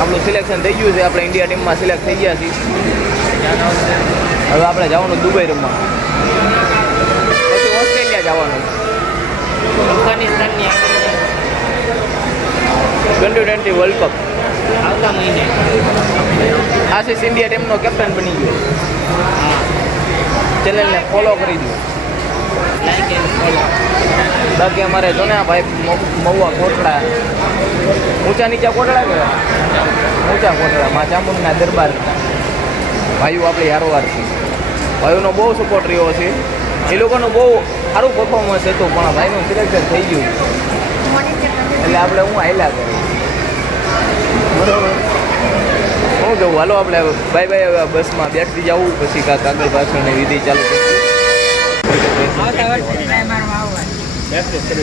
આપણું સિલેક્શન થઈ ગયું છે, આપણે ઇન્ડિયા ટીમમાં સિલેક્ટ થઈ ગયા છીએ. હવે આપણે જવાનું દુબઈ રમવા, પછી ઓસ્ટ્રેલિયા જવાનું. અફઘાનિસ્તાનની T20 વર્લ્ડ કપ આવતા મહિને આશીષ ઇન્ડિયા ટીમનો કેપ્ટન બની ગયો. ચેનલને ફોલો કરી દો. Like and follow. બાકી અમારે જો ને આ ભાઈ મહુવા કોટડા, ઊંચા નીચા કોટડા કે ઊંચા કોટડા માં ચામુંડના દરબાર ભાઈઓ આપણી હારોવાર છે. ભાઈઓનો બહુ સપોર્ટ રહ્યો છે. એ લોકોનું બહુ સારું પરફોર્મન્સ હતું, પણ ભાઈનું સિલેક્શન થઈ ગયું એટલે આપણે હું હાલ્યા કરી. બરોબર, હું કહું હાલો આપણે બાય બાય. હવે બસમાં બેઠી જવું, પછી કાંક આગળ પાછળની વિધિ ચાલુ કરી.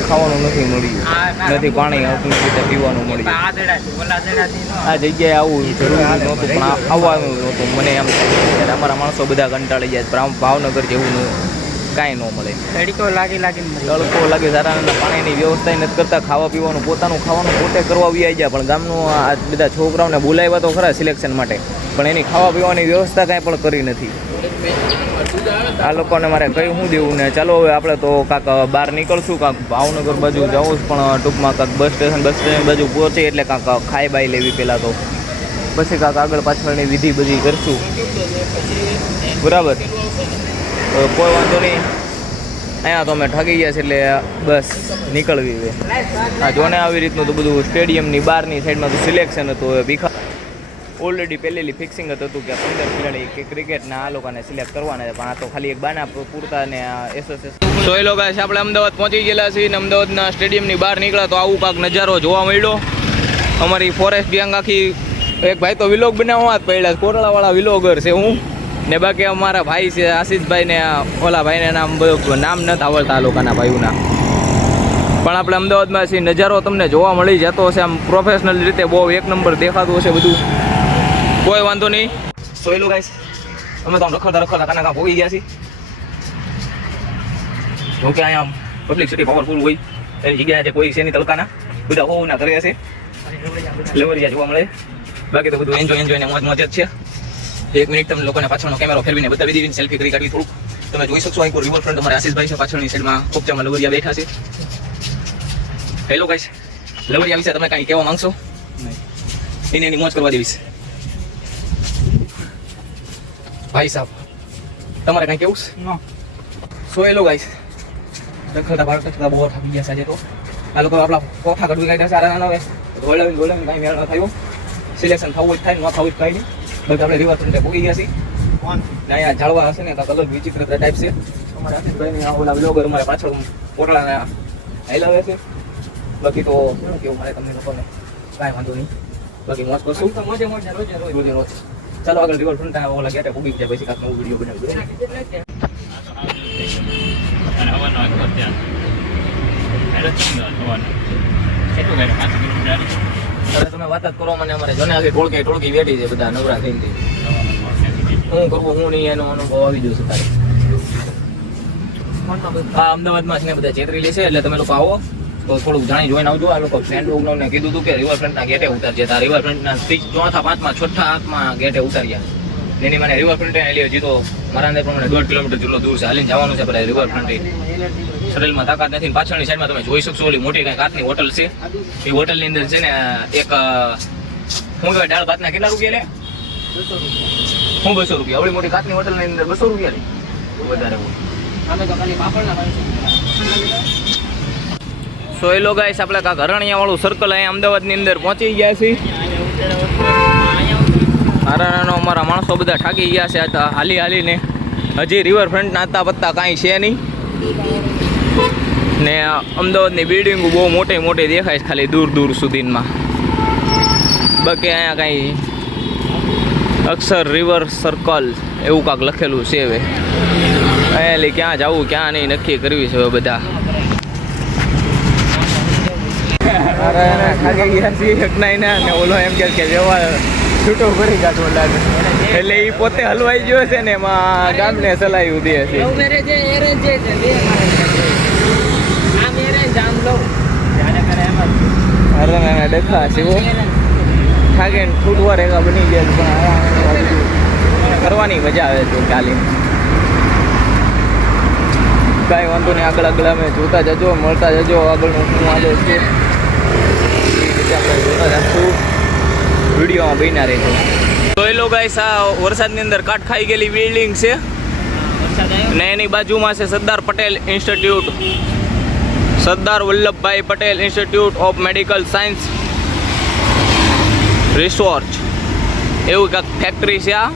ખાવાનું નથી મળ્યું, નથી પાણી આવતું, પીવાનું મળ્યું. આ જગ્યાએ આવું જરૂરી નહોતું, પણ આવવાનું નહોતું. મને એમ થાય અમારા માણસો બધા કંટાળી જાય. ભાવનગર જેવું કાંઈ ન મળે. તડકો લાગી તડકો લાગે, સારા પાણીની વ્યવસ્થા નથી કરતા. ખાવા પીવાનું પોતાનું ખાવાનું પોતે કરવા આવી જાય, પણ ગામનું આ બધા છોકરાઓને બોલાવ્યા તો ખરા સિલેક્શન માટે, પણ એની ખાવા પીવાની વ્યવસ્થા કાંઈ પણ કરી નથી. આ લોકોને મારે કહ્યું શું દેવું ને. ચાલો હવે આપણે તો કાંક બહાર નીકળશું, કાંક ભાવનગર બાજુ જવું, પણ ટૂંકમાં કાંક બસ સ્ટેશન બાજુ પહોંચે એટલે કાંક ખાઈ બાઈ લેવી પહેલાં તો, પછી કાંક આગળ પાછળની વિધિ બધી કરશું. બરાબર, કોઈ વાંધો નહીં. અહીંયા તો અમે ઠગી ગયા છે એટલે બસ નીકળવી હવે. હા જો ને આવી રીતનું તો બધું સ્ટેડિયમની બહારની સાઈડમાં તો સિલેક્શન હતું. હવે ભીખા ઓલરેડી પહેલેથી ફિક્સિંગ હતું કે 15 ખેલાડી કે ક્રિકેટના આ લોકોને સિલેક્ટ કરવાના છે, પણ આ તો ખાલી એક બાના પૂરતા ને એસોસિએશન. તો એ લોકો છે આપણે અમદાવાદ પહોંચી ગયેલા છીએ ને અમદાવાદના સ્ટેડિયમની બહાર નીકળ્યા તો આવું કાંક નજારો જોવા મળ્યો. અમારી ફોરેસ્ટ ગેંગ આખી, એક ભાઈ તો વિલોગ બનાવવા જ પડ્યા, કોટડાવાળા વિલોગર છે હું ને, બાકી અમારા ભાઈ છે આશીષભાઈ ને ઓલા ભાઈને નામ નથી આવડતા આ લોકોના ભાઈઓના. પણ આપણે અમદાવાદમાં છીએ, નજારો તમને જોવા મળી જતો હશે. આમ પ્રોફેશનલ રીતે બહુ એક નંબર દેખાતું હશે બધું. કોઈ વાંધો નહીં. સો એ ગાઈસ અમે તો આમ રખડતા કાના ભોગી ગયા છીએ. જોકે અહીંયા પબ્લિસિટી પાવરફુલ હોય એની જગ્યાએ જે કોઈ છે નહીં, તડકાના બધા હોવના કરે છે, લેવરિયા જોવા મળે. બાકી તો બધું એન્જોય ને મોજ જ છે. 1 મિનિટ તમને લોકોને પાછળનો કેમેરો ફેરવીને બતાવી દીધી, સેલ્ફી કરી કાઢવી થોડુંક. તમે જોઈ શકશો અહીં રિવરફ્રન્ટ અમારે આશીષભાઈ છે પાછળની સાઈડમાં કોપચામાં લવરિયા બેઠા છે. હેલો ગાઈસ, લવરિયા વિશે તમે કાંઈ કહેવા માંગશો? એની મોજ કરવા દેવી છે. ભાઈ સાહેબ તમારે કાંઈ કેવું છે? સો હેલો ગાઈસ, રખડતા બહુ થાકી ગયા છે. તો આ લોકો આપણા કોઠા કઢવી કાઢ્યા સારા નાના હવે ધોળાવીને કાંઈ મેળ ન થયું. સિલેક્શન થવું જ થાય, ન થવું જ કાંઈ નહીં. બધા આપણે રિવરફ્રન્ટે ભોગી ગયા છીએ. ને અહીંયા ઝાડવા હશે ને કાંક અલગ વિચિત્ર ટાઈપ છે. અમારા આશીષભાઈની ઓલા વ્લોગર અમારે પાછળ કોટડાના હાઈલાવે છે. બાકી તો શું કેવું મારે તમને લોકોને, કાંઈ વાંધો નહીં. બાકી મોજ કરશું રોજે રોજ. ચાલો આગળ રિવરફ્રન્ટ ઓલા ગેટે ભોગી જાય, પછી કાંક નવો વિડીયો બનાવી. તમે વાત જ કરો મને. અમારે જોને આખી ટોળકી વેઠી છે બધા નવરા થઈને. હું કરવું હું નહીં એનો અનુભવ આવી જશે તારે. હા અમદાવાદમાં છે ને બધા છેતરી લે છે, એટલે તમે લોકો આવો તો થોડુંક જાણી જોઈને આવજો. આ લોકો ફ્રેન્ડ લોકોને કીધું હતું કે રિવરફ્રન્ટના ગેટે ઉતારજે. ત્યાં રિવરફ્રન્ટના 4થા 5મા 6થા 8મા ગેટે ઉતાર્યા. એની મને રિવરફ્રન્ટ હજી તો મારા અંદર પ્રમાણે 1.5 કિલોમીટર જેટલો દૂર છે, હાલીને જવાનું છે. બધા રિવરફ્રન્ટ શરીરમાં તાકાત નથી. પાછળની સાઈડમાં તમે જોઈ શકશો ઓલી મોટી કાંઈ કાચની હોટલ છે. એ હોટલની અંદર છે ને એક શું કહેવાય દાળ ભાતના કેટલા રૂપિયા લે? 200 રૂપિયા. આવડી મોટી કાચની હોટલની અંદર 200 રૂપિયા લે? વધારે સો એ લોકો ગાઈસ આપણે કાંક હરણિયા વાળું સર્કલ અહીંયા અમદાવાદની અંદર પહોંચી ગયા છીએ. હરણાનો અમારા માણસો બધા ઠાકી ગયા છે હાલીને. હજી રિવરફ્રન્ટના આતા પત્તા કાંઈ છે નહીં. ને અમદાવાદની બિલ્ડિંગો બહુ મોટી દેખાય છે ખાલી દૂર સુધીમાં. બાકી અહીંયા કાંઈ અક્ષર રિવર સર્કલ એવું કાંક લખેલું છે. હવે અહીંયા ક્યાં જવું ક્યાં નહીં નક્કી કરવી છે હવે બધા. ઓલો એમ કે વ્યવહાર છૂટો કરી કાઢવો લાગે, એટલે એ પોતે હલવાઈ ગયો છે ને એમાં ગામને ચલાવી દે છે. દેખા છે થાકે ને ફૂટવા રેગા બની જાય પણ આ બધું કરવાની મજા આવે છે ચાલીને. કાંઈ વાંધો નહીં, આગળ આગળ અમે જોતા જજો, મળતા જજો, આગળનું શું હાલે છે એ રીતે આપણે જોતા જશું, વિડીયોમાં બન્યા રહેજો. તો એ લોકો આ વરસાદની અંદર કાટ ખાઈ ગયેલી બિલ્ડિંગ છે વરસાદ આવ્યો અને એની બાજુમાં છે Sardar Patel institute, Sardar Vallabhbhai Patel institute of medical science research એવું કાંઈક ફેક્ટરી છે. આ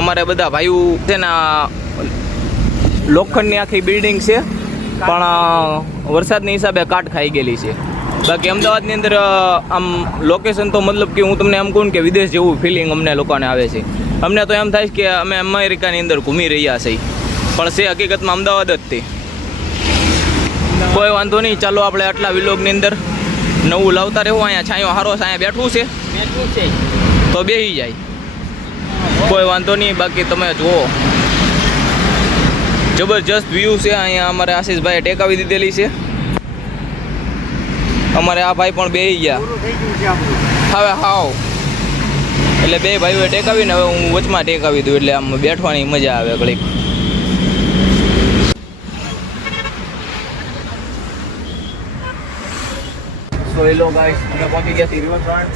અમારે બધા ભાઈઓ છે ને લોખંડની આખી બિલ્ડિંગ છે પણ વરસાદની હિસાબે કાટ ખાઈ ગયેલી છે. બાકી અમદાવાદની અંદર આમ લોકેશન તો મતલબ કે હું તમને એમ કહું કે વિદેશ જેવું ફિલિંગ અમને લોકોને આવે છે. અમને તો એમ થાય છે કે અમે અમેરિકાની અંદર ઘૂમી રહ્યા છીએ પણ છે હકીકતમાં અમદાવાદ જ તે. કોઈ વાંધો નહીં, ચાલો આપણે આટલા વિલોગની અંદર નવું લાવતા રહેવું. અહીંયા છાંયો હારો છે, અહીંયા બેઠવું છે બેઠવું છે તો બેસી જાય, કોઈ વાંધો નહીં. બાકી તમે જુઓ જબરજસ્ત વ્યૂ છે અહીંયા. અમારે આશીષભાઈએ ટેકાવી દીધેલી છે, અમારે આ ભાઈ પણ બેસી ગયા હવે હાવ, એટલે બે ભાઈઓએ ટેકાવીને હવે હું વચમાં ટેકાવી દઉં એટલે આમ બેઠવાની મજા આવે ઘડીક. સો હેલો ગાઈસ, અમે પહોંચી ગયા છીએ રિવરફ્રન્ટ.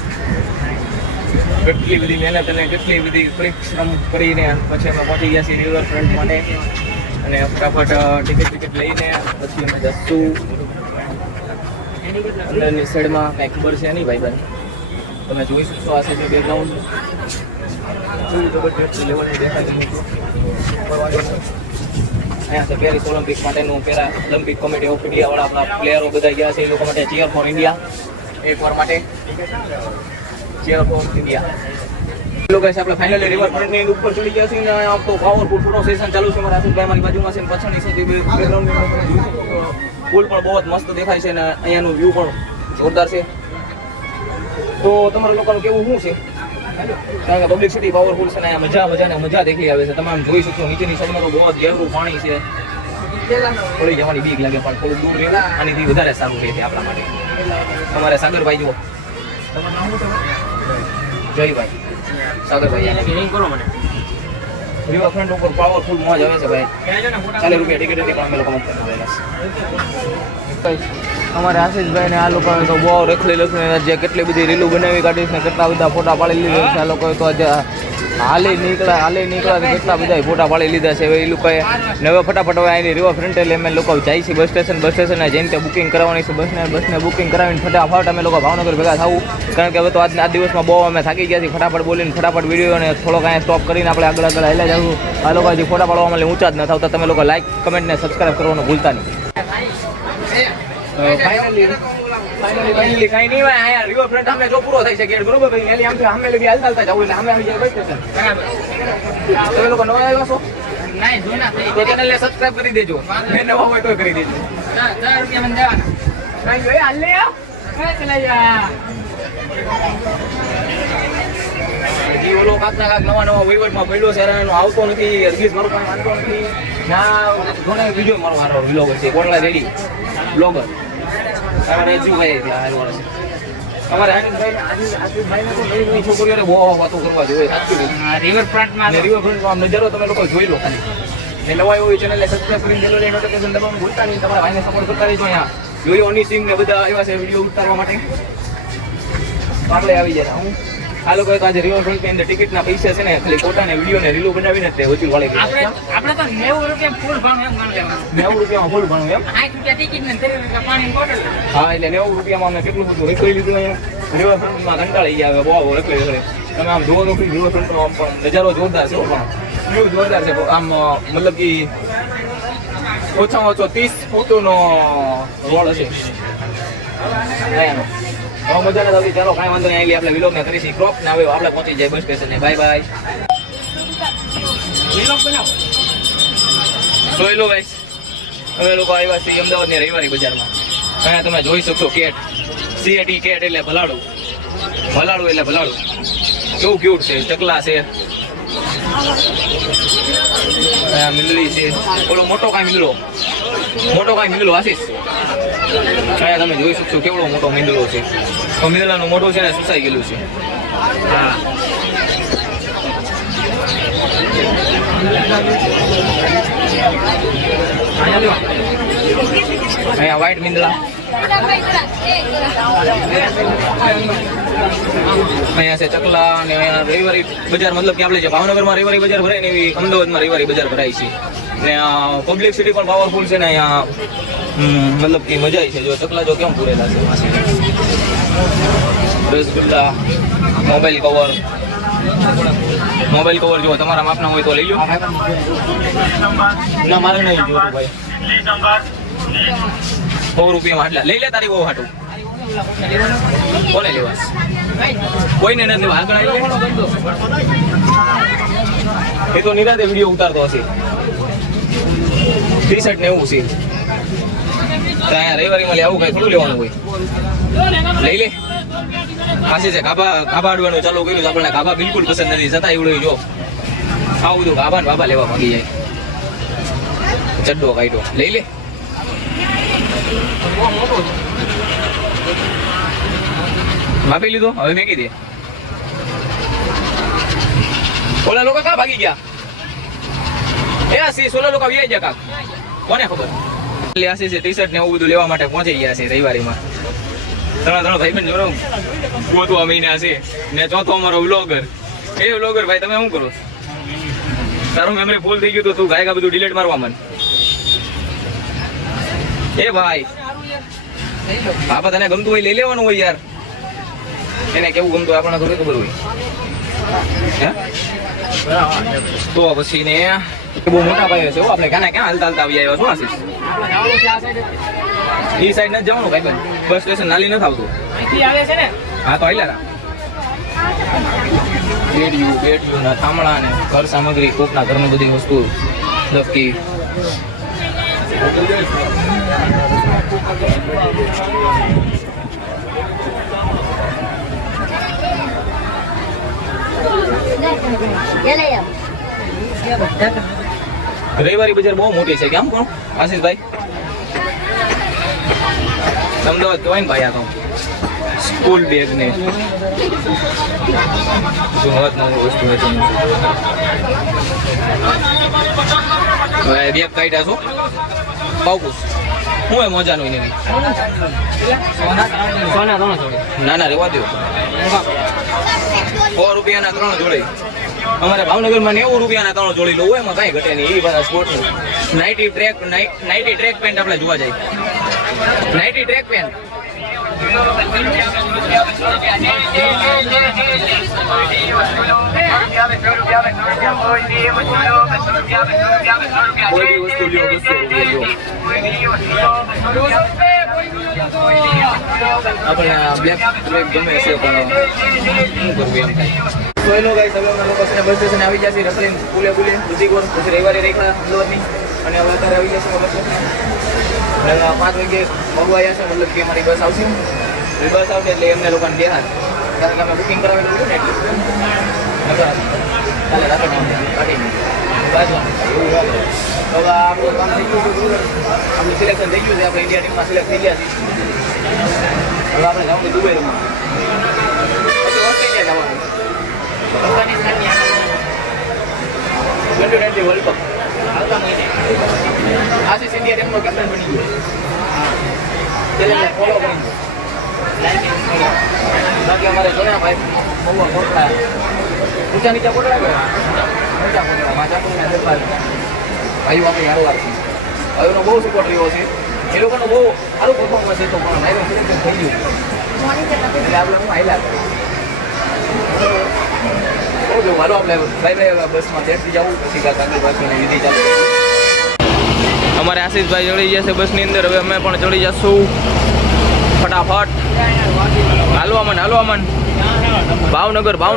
કેટલી બધી મહેનત અને કેટલી બધી પરિશ્રમ કરીને પછી અમે પહોંચી ગયા છીએ રિવરફ્રન્ટ માટે અને ફટાફટ ટિકિટ લઈને પછી અમે જશું અંદરની સાઈડમાં. કાંઈ ખબર છે નહીં ભાઈ ભાઈ, તમે જોઈ શકશો આ છે બેકગ્રાઉન્ડ જબરજસ્ત લેવલનું દેખાય છે. અહીંયા છે પેરિસ ઓલિમ્પિક માટેનું પેરા ઓલિમ્પિક કમિટી ઓફ ઇન્ડિયાવાળા આપણા પ્લેયરો બધા ગયા છે. એ લોકો માટે ચીયર ફોર ઇન્ડિયા, એકવાર માટે ચીયર ફોર ઇન્ડિયા. એ લોકો આપણે ફાઇનલી રિવરફ્રન્ટની ઉપર ચડી ગયા છીએ અને આમ તો પાવરફુલ ફોટો સેશન ચાલુ છે. મારા આશીષભાઈ મારી બાજુમાં છે ને પાછળની છે બેકગ્રાઉન્ડની પુલ પણ બહુ જ મસ્ત દેખાય છે અને અહીંયાનું વ્યૂ પણ જોરદાર છે. તો તમારા લોકોનું કેવું શું છે? કારણ કે પબ્લિક સિટી પાવરફુલ છે ને અહીંયા મજા દેખી આવે છે. તમે આમ જોઈ શકશો નીચેની સાઈડમાં તો બહુ જ ગહેરું પાણી છે. પડી જવાની બીક લાગે પણ થોડું દૂર રહે આનીથી વધારે સારું રહે છે આપણા માટે. તમારે સાગરભાઈ જુઓ, જયભાઈ સાગરભાઈ રિંગ કરો મને. રિવરફ્રન્ટ ઉપર પાવરફુલ મોજ આવે છે ભાઈ. 40 રૂપિયા ટિકિટ હતી પણ અમે લોકો મુક્ત અમારે આશીષભાઈ ને આ લોકોએ તો બહુ રખડી જે કેટલી બધી રીલું બનાવી કાઢી છે, કેટલા બધા ફોટા પાડી લીધા છે. આ લોકોએ તો આજે હાલે નીકળ્યા કેટલા બધા ફોટા પાડી લીધા છે. હવે એ લોકોએ નવે ફટાફટ હવે અહીંની રિવરફ્રન્ટ એટલે અમે લોકો જાય છે બસ સ્ટેશન જઈને ત્યાં બુકિંગ કરાવવાની છે. બસને બુકિંગ કરાવીને ફટાફટ અમે લોકો ભાવનગર ભેગા થવું, કારણ કે હવે તો આ દિવસમાં બહુ અમે થાકી ગયા છીએ. ફટાફટ બોલીને ફટાફટ વિડીયો અને થોડોક અહીંયા સ્ટોપ કરીને આપણે આગળ હાલ્યા જવું. આ લોકો હજી ફોટા પાડવામાં ઊંચા જ ન થતા. તમે લોકો લાઈક કમેન્ટ ને સબસ્ક્રાઈબ કરવાનું ભૂલતા નહીં. ફાઇનલી કાંઈ નહીં હોય અહીંયા રિવરફ્રન્ટ અમે જો પૂરો થઈ શકે બરોબર ભાઈ. એલી આમ અમે લગી હાલતા જવું એટલે અમે આવી જાય બસ સ્ટેશન. તમે લોકો નવા આવ્યા છો નહીં જોના થઈ તો ચેનલને સબસ્ક્રાઇબ કરી દેજો. મેં નવા હોય તો કરી દેજો. 10 રૂપિયા મને દેવાના. કાંઈ જોઈએ હાલ લે આ ચલા જા. હજી ઓલો કાંક નવા વહીવટમાં પડ્યો છે એનો આવતો નથી. અરગીસ મારો કાંઈ વાંધો નથી. ના ઘણા વિડીયો મારો મારો વ્લોગર છે કોટલા રેડી બ્લોગર. અમારે રજુભાઈ અમારે આશીષભાઈને તો નવી છોકરીઓને બહુ વાતો કરવા જોઈએ. સાચું રિવરફ્રન્ટમાં રિવરફ્રન્ટમાં નજારો તમે લોકો જોઈ લો ખાલી. ને નવા હોય ચેનલને સબસ્ક્રાઇબ કરીને બેલ નોટિફિકેશન દબાવવાનું ભૂલતા નહીં. તમારા ભાઈને સપોર્ટ કરતા રહેજો. અહીંયા જોયો અની સિંહ ને બધા આવ્યા છે વિડીયો ઉતારવા માટે. આપણે આવી જાય હું આ લોકોએ તો આજે રિવરફ્રન્ટની અંદર ટિકિટના પૈસા છે ને ખાલી ફોટા ને વિડીયો ને રીલો બનાવીને તે ઓછી વાળી આપણે તો 90 રૂપિયા ફૂલ ભાવ એમ માન લેવાનું. 90 રૂપિયામાં ફૂલ ભણવું એમ. 60 રૂપિયા ટિકિટ ને 30 રૂપિયા પાણીની બોટલ. હા એટલે 90 રૂપિયામાં અમે કેટલું બધું રખડી લીધું અહીંયા રિવરફ્રન્ટમાં કંટાળી ગયા. હવે બહુ રખડી તમે આમ જુઓ તો રિવરફ્રન્ટનો નજારો જોરદાર છે પણ વ્યૂ જોરદાર છે. આમ મતલબ કે ઓછામાં ઓછો 30 ફૂટનો રોડ હશે અહીંયાનો. હવે મજા નથી આવતી. ચાલો કાંઈ વાંધો નહીં, આવી આપણે વિલોગને કરીશું ક્રોપ ને હવે આપણે પહોંચી જાય બસ સ્ટેશને. Bye bye. જોઈ લો ગાઈસ, હવે લોકો આવ્યા છે અમદાવાદની રવિવારી બજારમાં. અહીંયા તમે જોઈ શકશો કેટ, CAT કેટ એટલે ભલાડું, ભલાડું એટલે ભલાડું. કેવું ક્યુટ છે, ચકલા છે, અહીંયા મીંદડી છે. ઓલો મોટો કાંઈ મીંદડો આશીષ. અહીંયા તમે જોઈ શકશો કેવડો મોટો મીંદડો છે. તો મીંદડાનું મોઢું છે ને સુસાઈ ગયેલું છે. હા અહીંયા વ્હાઈટ મીંદડા, અહીંયા છે ચકલા, અને અહીંયા રવિવારી બજાર, મતલબ કે આપણે જે ભાવનગરમાં રવિવારી બજાર ભરાય ને એવી અમદાવાદમાં રવિવારી બજાર ભરાય છે. ને પબ્લિસિટી પણ પાવરફુલ છે ને અહીંયા, મતલબ કે મજા આવી છે. જો ચકલા જો કેમ પૂરેલા છે, રસગુલ્લા, મોબાઈલ કવર જો તમારા માપના હોય તો લઈ લો. ના મારે નહીં જોતું ભાઈ, 100 રૂપિયામાં આટલા લઈ લે. તારી બહુ હાટું કોને લેવાસ? કોઈને નથી લેવા. આગળ આવી એ તો નિરાતે વિડીયો ઉતારતો હશે. ટી શર્ટ ને એવું છે. અહીંયા રવિવારીમાં આવું કઈ થોડું લેવાનું હોય. લઈ લે. ખાસી છે ગાભા અડવાનું ચાલુ કર્યું છે. આપણને ગાભા બિલકુલ પસંદ નથી, છતાં એવડું જો આવું બધું ગાભા ને બાબા લેવા માંગી જાય. ચડ્ડો કાઢ્યો લઈ લે. માપી લીધો, હવે મેકી દે. ઓલા લોકો કા ભાગી ગયા? એ આશીષ, ઓલા લોકો આવી ગયા કાક, કોને ખબર? આશીષ છે ટી શર્ટ ને એવું બધું લેવા માટે પહોંચી ગયા છે રવિવારીમાં. ત્રણ ભાઈ બહેન જોડો ગોતવા મહિના છે ને ચોથો અમારો વ્લોગર. એ વ્લોગર ભાઈ તમે શું કરો? તારું મેમરી ફૂલ થઈ ગયું તો તું ગાયકા બધું ડિલીટ મારવા મન. એ ભાઈ બાપા તને ગમતું હોય લઈ લેવાનું હોય યાર. એને કેવું ગમતું હોય આપણને થોડી ખબર હોય. તો પછી ને બહુ મોટા ભાઈ છે. આપણે ક્યાં હાલતા આવી આવ્યા શું આશીષ? એ સાઈડ નથી જવાનું ભાઈ બંધ. બસ સ્ટેશન નાલી નથી આવતું. હા તો આયલા બેડિયું ના થાંભળા ને ઘર સામગ્રી, કોકના ઘરની બધી વસ્તુ, દફકી. રવિવારી બજાર બહુ મોટી છે. કેમ કોણ આશીષભાઈ? અમદાવાદ તો હોય ને ભાઈ. આ તો સ્કૂલ બેગ ને વસ્તુ બેગ કાઢ્યા છો બાપુસ. શું હોય મોજાનું એને? ના ના રેવા દો. 100 રૂપિયાના 3 જોડે. અમારે ભાવનગરમાં 90 રૂપિયાના 3 જોડી લો. એમાં કઈ ઘટે નહીં. એ બધા સ્પોર્ટનું નાઇટી ટ્રેક પેન્ટ આપણે જોવા જાય. નાઇટી ટ્રેક પેન્ટ કોઈ વસ્તુ લ્યો 200 આપણે બ્લેક ટ્રેક ગમે છે પણ શું કરવું એમ થાય. તો એનો ગાઈસ હવે અમે લોકો બસ સ્ટેશન આવી જશે. રસલીન પુલે બધી કોર પછી રવિવારે રેખા અમદાવાદની. અને હવે અત્યારે આવી જશે બસ સ્ટેશન. 5 વાગે મળવા આવ્યા છે. મતલબ કે અમારી બસ આવશે. બસ આવશે એટલે એમને લોકોને બેહાર, કારણ કે અમે બુકિંગ કરાવેલું હતું ને એટલે કાલે રાતે કાઢી હવે આપણું કામ થઈ ગયું હતું. આપણું સિલેક્શન થઈ ગયું છે. આપણે ઇન્ડિયા ટીમમાં સિલેક્ટ થઈ ગયા છીએ. હવે આપણે જવાનું દુબઈ રમવા, પછી ઓસ્ટ્રેલિયા જવાનું. T20 વર્લ્ડ કપ આવતા મહિને આશીષ ઇન્ડિયા ટીમનો કેપ્ટન બની ગયો. ફોલો કરી બાકી અમારે જોયા ભાઈ બહુ મોટા ઊંચા નીચા પોટલા ગયા. ઊંચા પોટલા માચા પોટલા ભાઈઓ આપણે હારવાર છે. ભાઈઓનો બહુ સપોર્ટ રહ્યો છે. એ લોકોનો બહુ સારું પરફોર્મન્સ હતો પણ ભાઈઓ સિલેક્શન થઈ ગયું એટલે આપણે હું હાઈલા જો હાલો આપણે ભાઈ બસમાં બેસી જવું પછી કાંઈ પાછળની વિધિ ચાલુ. અમારે આશીષભાઈ ચડી જશે બસની અંદર. હવે અમે પણ ચડી જશું ફટાફટ. હાલો અમન ભાવનગર 5-6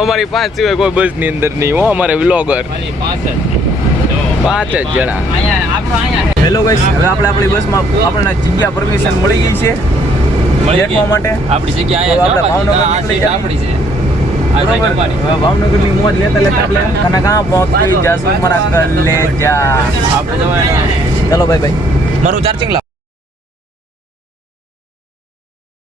અમારી 5 સિવાય કોઈ બસ ની અંદર નહીં હો. અમારે વ્લોગર 5 જ જણા. હેલો ગાઈસ, હવે આપણે આપણી બસમાં આપણને જગ્યા પરમિશન મળી ગઈ છે બેઠવા માટે. આપણી જગ્યા આપણે ભાવનગર ની મોજ લેતા આપણે ખાના કાં પહોંચી જાશું મારા કલેજા. આપણે જવાનું. ચાલો ભાઈ તમારું ચાર્જિંગ લાવ.